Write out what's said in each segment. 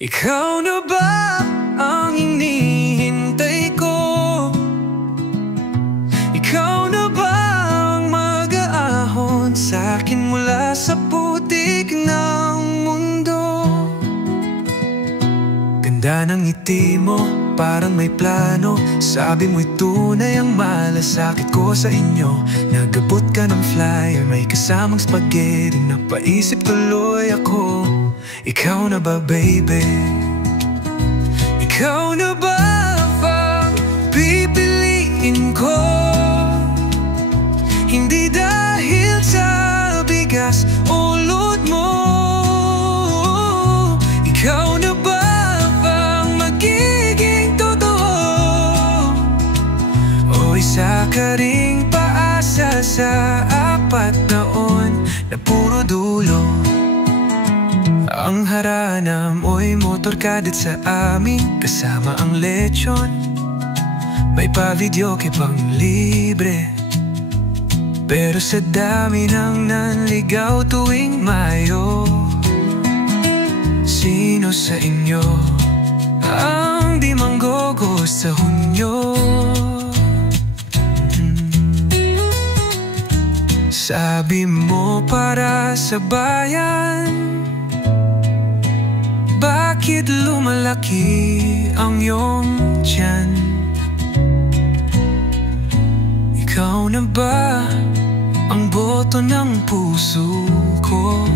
Ikaw na ba ang hinihintay ko? Ikaw na ba ang mag-aahon sa'kin mula sa putik ng mundo? Ganda ng ngiti mo, parang may plano. Sabi mo'y tunay ang malasakit ko sa inyo. Nagabot ka ng flyer, may kasamang spaghetti. Napaisip tuloy ako, ikaw na ba baby? Ikaw na ba ang pipiliin ko? Hindi dahil sa bigas o load mo. Ikaw na ba ang magiging totoo? O isa ka ring paasa sa 4 taon na puro dulo? Ang haranam mo'y motor kadit sa amin, kasama ang lechon. May pa-videoke pang libre. Pero sa dami ng nanligaw tuwing Mayo, sino sa inyo ang di manggogo sa Hunyo? Sabi mo para sa bayan, bakit lumalaki ang iyong tiyan? Ikaw na ba ang boto ng puso ko?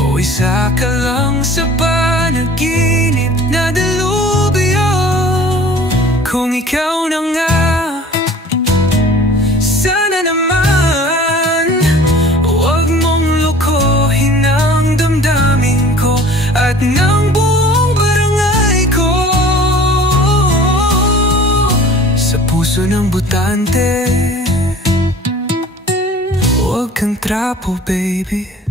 O isa ka lang sa panaginip na delubyo? Kung ikaw na nga, sana naman huwag mong lukohin ang damdamin ko at ng buong barangay ko. Sa puso ng butante, huwag kang trapo baby.